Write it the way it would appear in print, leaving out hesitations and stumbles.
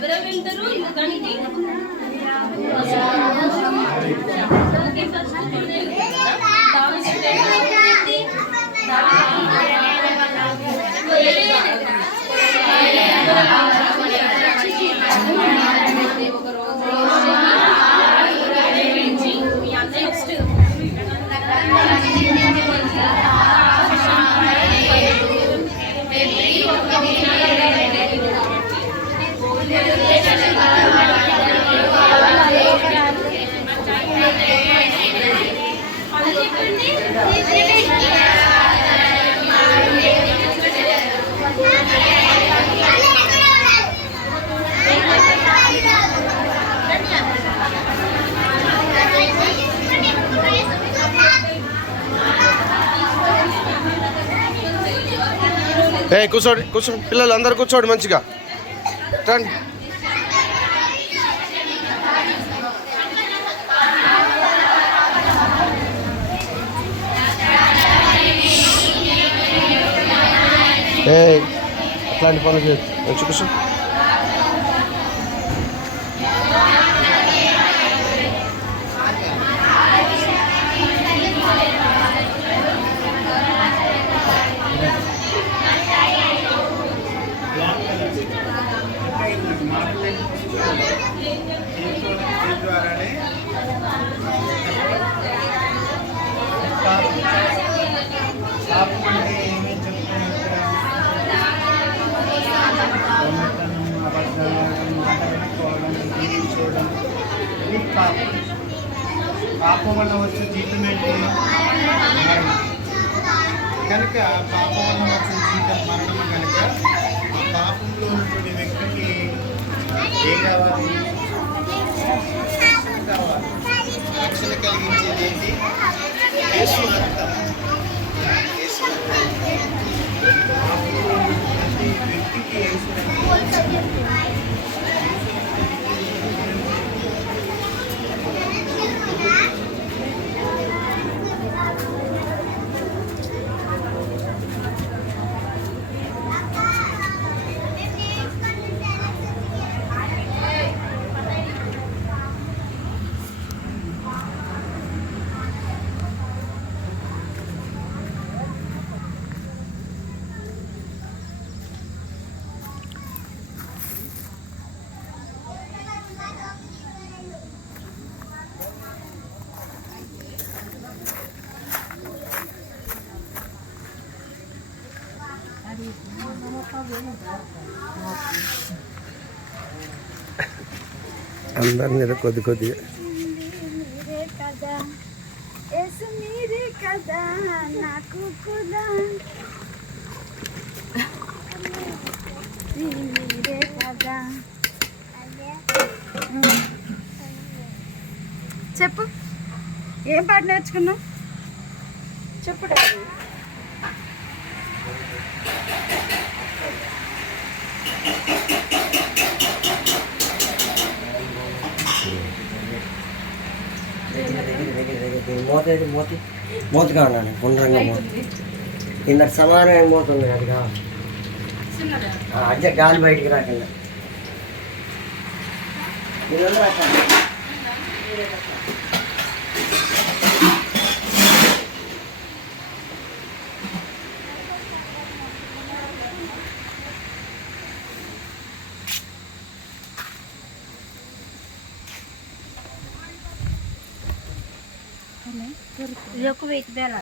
ఎవరెవరు వింటారు కానీ కూర్చోండి కూర్చోండి పిల్లలు అందరు కూర్చోండి మంచిగా రండి. అట్లాంటి పనులు చేయొచ్చు మంచి కూర్చో. పాపం వల్ల వచ్చే జీతం ఏంటి? కనుక పాపం వల్ల వచ్చే జీతం మరణం కనుక ఆ పాపంలో ఉన్నటువంటి వ్యక్తికి ఏం కావాలి? కావాలి. రక్షణ కలిగించేది ఏంటి? యేసు రక్తం. యేసు రక్తం. పాపంలో ఉన్నటువంటి వ్యక్తికి యేసు రక్తం. అందరి మీద కొద్ది కొద్దిగా చెప్పు, ఏం పాట నేర్చుకున్నావు చెప్పు. మూత కావాలి గుండ్రంగా మూత కింద సమానమైన మూత ఉంది అది కావాలి. అదే గాలి బయటికి రాకుండా ఇది ఒక వెయిట్ బేల